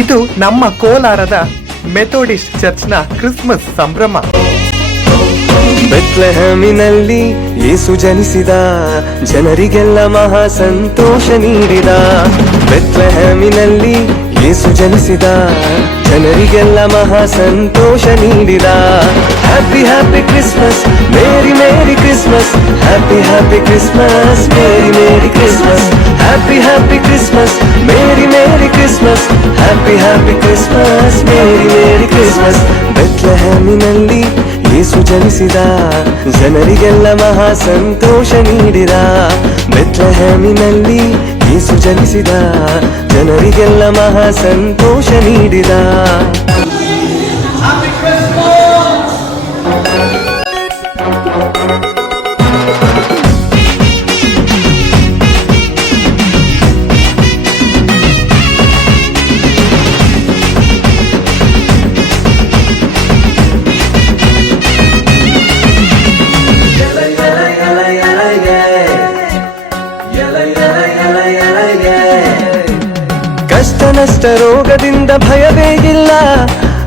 ಇದು ನಮ್ಮ ಕೋಲಾರದ ಮೆಥೋಡಿಸ್ಟ್ ಚರ್ಚ್ನ ಕ್ರಿಸ್ಮಸ್ ಸಂಭ್ರಮ. ಬೆತ್ಲೆಹೇಮಿನಲ್ಲಿ ಯೇಸು ಜನಿಸಿದ, ಜನರಿಗೆಲ್ಲ ಮಹಾ ಸಂತೋಷ ನೀಡಿದ. ಬೆತ್ಲೆಹೇಮಿನಲ್ಲಿ ಯೇಸು ಜನಿಸಿದ, ಜನರಿಗೆಲ್ಲ ಮಹಾ ಸಂತೋಷ ನೀಡಿದ. Happy happy Christmas, merry merry Christmas, happy happy Christmas, merry merry Christmas, happy happy Christmas, merry merry Christmas, happy happy Christmas, merry merry Christmas. ಬೆತ್ಲೆಹೇಮಿನಲ್ಲಿ ಯೇಸು ಜನಿಸಿದ, ಜನರಿಗೆಲ್ಲ ಮಹಾ ಸಂತೋಷ ನೀಡಿದ. ಬೆತ್ಲೆಹೇಮಿನಲ್ಲಿ ಯೇಸು ಜನಿಸಿದ, ಜನರಿಗೆಲ್ಲ ಮಹಾ ಸಂತೋಷ ನೀಡಿದ. ಕಷ್ಟ ನಷ್ಟ ರೋಗದಿಂದ ಭಯವೇ ಇಲ್ಲ,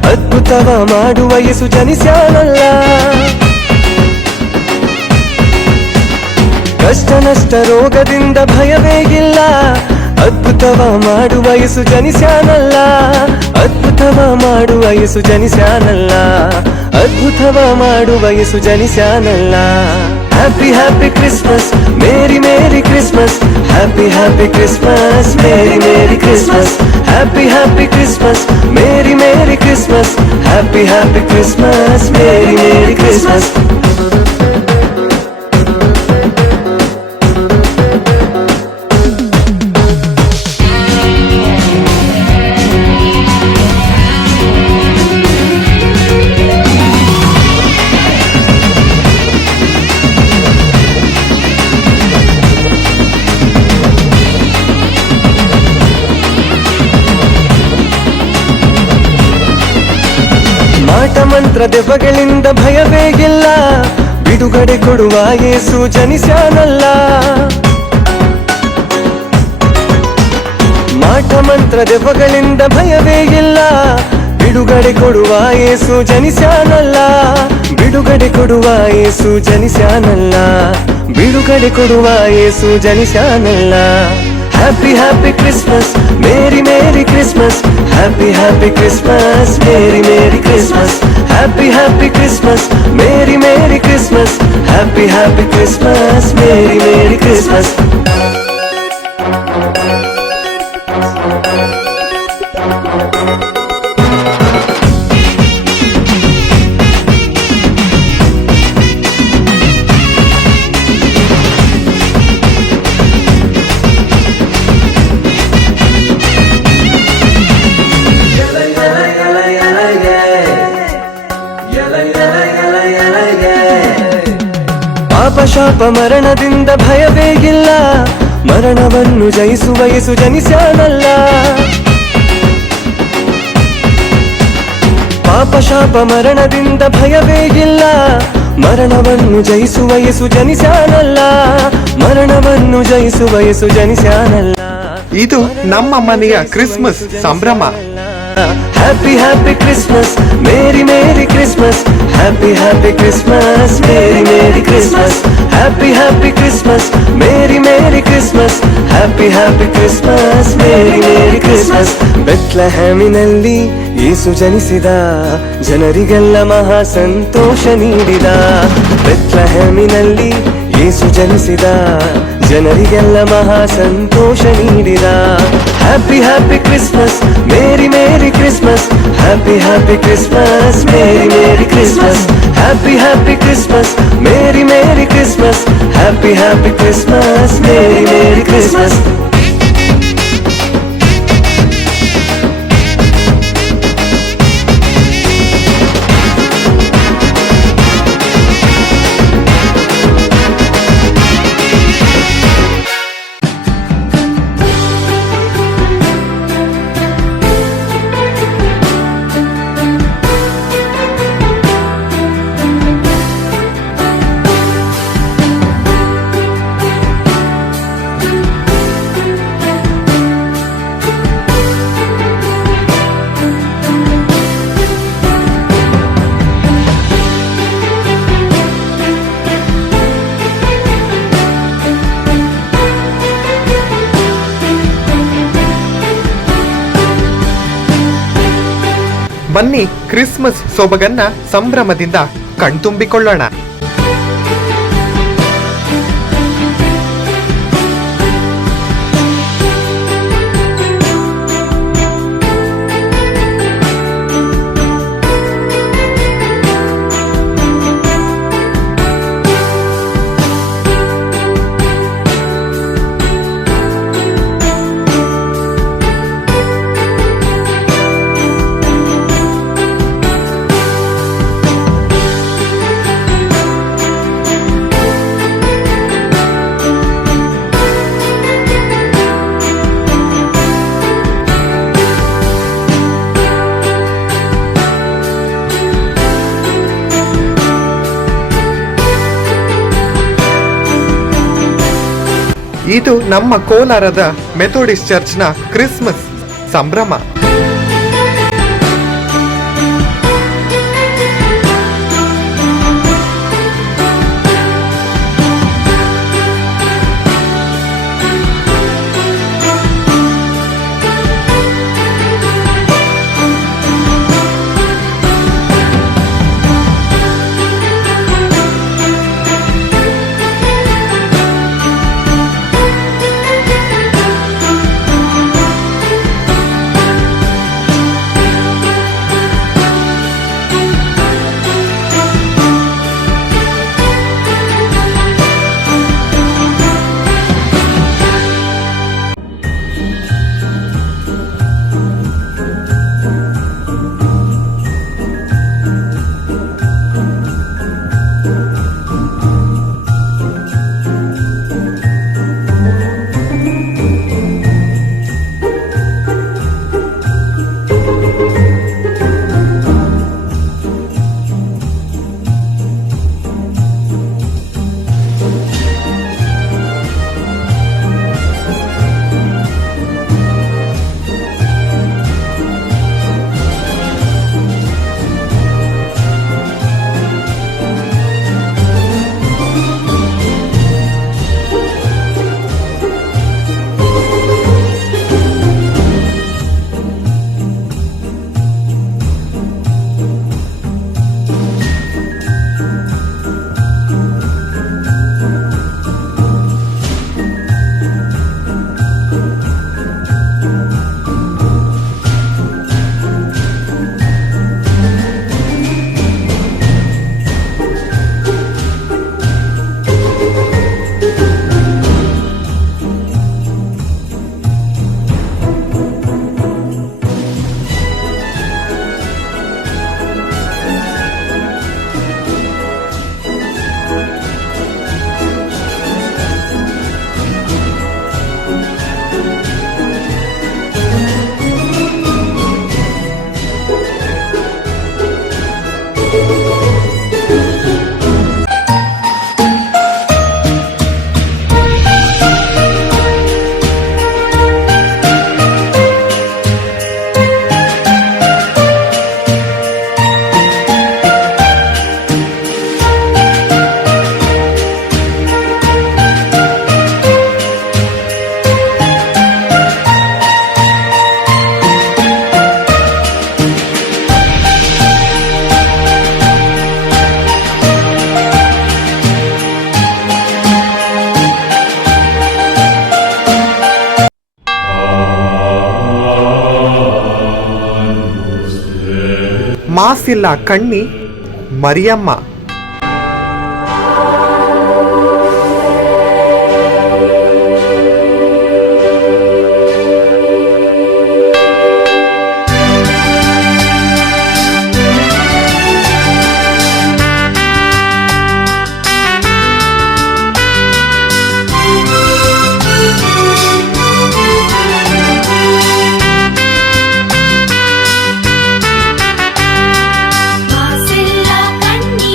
ಅದ್ಭುತವ ಮಾಡುವ ಯೇಸು ಜನಿಸ್ಯಾನಲ್ಲ. ಕಷ್ಟ ನಷ್ಟ ರೋಗದಿಂದ ಭಯವೇ ಇಲ್ಲ, ಅದ್ಭುತವ ಮಾಡುವ ಯೇಸು ಜನಿಸ್ಯಾನಲ್ಲ. ಅದ್ಭುತವ ಮಾಡುವ ಯೇಸು ಜನಿಸ್ಯಾನಲ್ಲ, ಅದ್ಭುತವ ಮಾಡುವ ಯೇಸು ಜನಿಸ್ಯಾನಲ್ಲ. Happy happy Christmas, merry merry Christmas, happy happy Christmas, merry merry Christmas, happy happy Christmas, merry merry Christmas, happy happy Christmas, merry merry Christmas. ಮಾಟ ಮಂತ್ರ ದೆವ್ವಗಳಿಂದ ಭಯವೇ ಇಲ್ಲ, ಬಿಡುಗಡೆ ಕೊಡುವ ಯೇಸು ಜನಿಸ್ಯಾನಲ್ಲ. ಮಾಟ ಮಂತ್ರ ದೆವ್ವಗಳಿಂದ ಭಯವೇ ಇಲ್ಲ, ಬಿಡುಗಡೆ ಕೊಡುವ ಯೇಸು ಜನಿಸ್ಯಾನಲ್ಲ. ಬಿಡುಗಡೆ ಕೊಡುವ ಯೇಸು ಜನಿಸ್ಯಾನಲ್ಲ, ಬಿಡುಗಡೆ ಕೊಡುವ ಯೇಸು ಜನಿಸ್ಯಾನಲ್ಲ. Happy happy Christmas, merry merry Christmas, happy happy Christmas, merry merry Christmas, happy happy Christmas, merry merry Christmas, happy happy Christmas, merry merry Christmas. ಪಾಪ ಶಾಪ ಮರಣದಿಂದ ಭಯವೇ ಇಲ್ಲ, ಮರಣವನ್ನು ಜಯಿಸುವ ಯೇಸು ಜನಿಸ್ಯಾನಲ್ಲ. ಪಾಪ ಶಾಪ ಮರಣದಿಂದ ಭಯವೇ ಇಲ್ಲ, ಮರಣವನ್ನು ಜಯಿಸುವ ಯೇಸು ಜನಿಸ್ಯಾನಲ್ಲ. ಮರಣವನ್ನು ಜಯಿಸುವ ಯೇಸು ಜನಿಸ್ಯಾನಲ್ಲ. ಇದು ನಮ್ಮ ಮನೆಯ ಕ್ರಿಸ್ಮಸ್ ಸಂಭ್ರಮ. Happy happy Christmas, merry merry Christmas, happy happy Christmas, merry merry Christmas, happy happy Christmas, merry merry Christmas, happy happy Christmas, merry merry Christmas. ಬೆತ್ಲೆಹೇಮಿನಲ್ಲಿ ಯೇಸು ಜನಿಸಿದ, ಜನರಿಗೆಲ್ಲ ಮಹಾ ಸಂತೋಷ ನೀಡಿದ. ಬೆತ್ಲೆಹೇಮಿನಲ್ಲಿ ಯೇಸು ಜನಿಸಿದ, ಜನರಿಗೆಲ್ಲ ಮಹಾ ಸಂತೋಷ ನೀಡಿದ. Happy happy Christmas, merry merry Christmas, happy happy Christmas, merry merry Christmas, happy happy Christmas, merry merry Christmas, happy happy Christmas, merry merry Christmas. ಬನ್ನಿ ಕ್ರಿಸ್ಮಸ್ ಸೊಬಗನ್ನ ಸಂಭ್ರಮದಿಂದ ಕಣ್ತುಂಬಿಕೊಳ್ಳೋಣ. ಇದು ನಮ್ಮ ಕೋಲಾರದ ಮೆಥೋಡಿಸ್ಟ್ ಚರ್ಚ್ನ ಕ್ರಿಸ್ಮಸ್ ಸಂಭ್ರಮ. ಮಾಸಿಲ್ಲ ಕಣ್ಣಿ ಮರಿಯಮ್ಮ. ಮಾಸಿಲ್ಲ ಕಣ್ಣಿ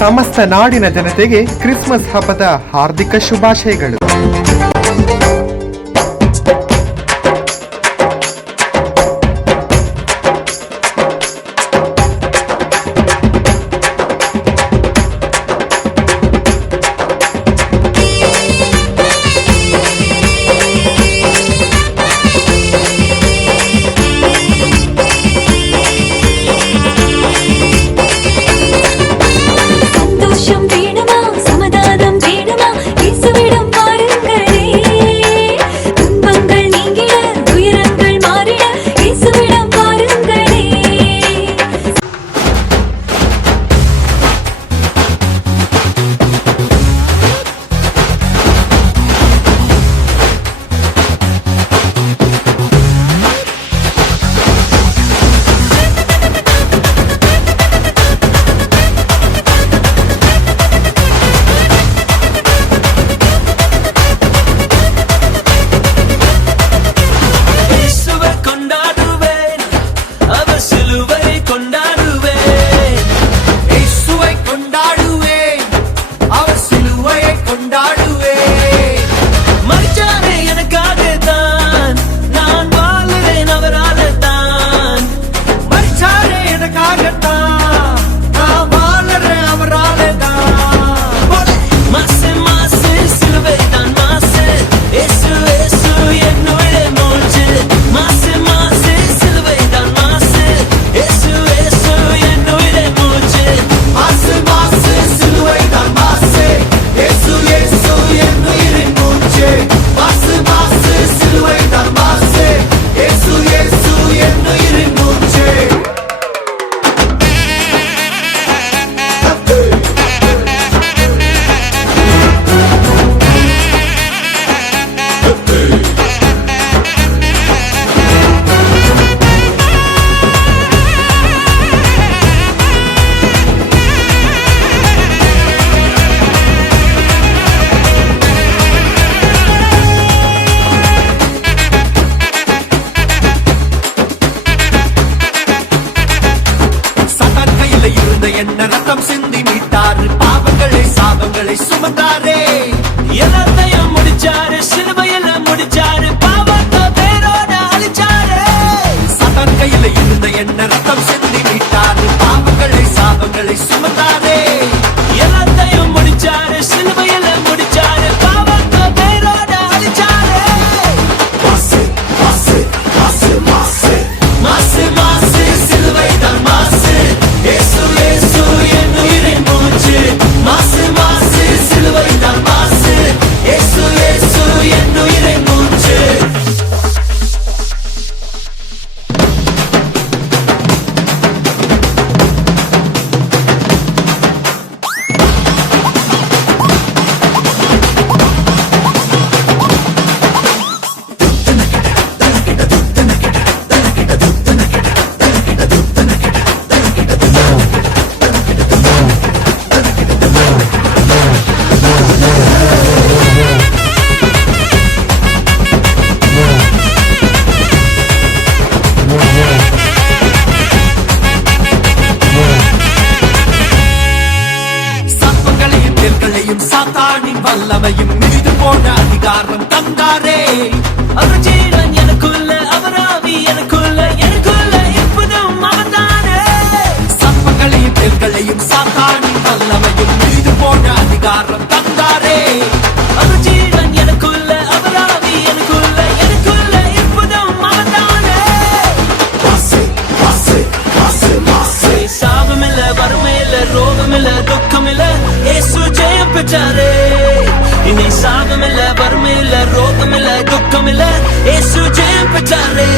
ಸಮಸ್ತ ನಾಡಿನ ಜನತೆಗೆ ಕ್ರಿಸ್ಮಸ್ ಹಬ್ಬದ ಹಾರ್ದಿಕ ಶುಭಾಶಯಗಳು. என்ன ரத்தம் சிந்தி மீட்டாரு, பாவங்களை சாபங்களை சுமந்தாரே, எல்லாத்தையும் முடிச்சாரு, சிலுவையில முடிச்சாரு, பாவத்தை பேரோட அழிச்சாரு. சதான் கையில இருந்த என்ன ரத்தம் சிந்தி மீட்டாரு, பாவங்களை சாபங்களை சுமந்தாரே, எல்லாத்தையும் முடிச்சாரு, சிலுவையில முடிச்சாரு, பாவத்தை பேரோட அழிச்சாரு. மாசு மாசு மாசு மாசு மாசு மாசு சிலுவைதான் மாசு. ஏசு ஏசு என் உயிரின் மூச்சு. மாசு மாசு சிலுவைதான் மாசு. ஏசு ஏசு என் உயிரின் மூச்சு. சாத்தானின் வல்லமையும் மிதித்து போன அதிகாரம் தந்தாரே. அவர் ஜீவன் எனக்குள்ள, அவர் ஆவி எனக்குள்ள, எனக்குள்ள எப்பதும் அவர்தானே. சர்ப்பங்களையும் தேள்களையும் சாத்தானின் வல்லமையும் மிதித்து போன அதிகாரம் தந்தாரே. அவர் ஜீவன் எனக்குள்ள, அவர் ஆவி எனக்குள்ள, எனக்குள்ள எப்பதும் அவர்தானே. மாசு மாசு மாசு மாசு சாபமில்ல, வறுமையில்ல, ரோகமில்ல, துக்கமில்ல, ஏசு ஜெயம் பெற்றாரே. இனி சாபமில்ல, வறுமையில்ல, ரோகமில்ல, துக்கமில்ல, ஏசு ஜெயம் பெற்றாரே.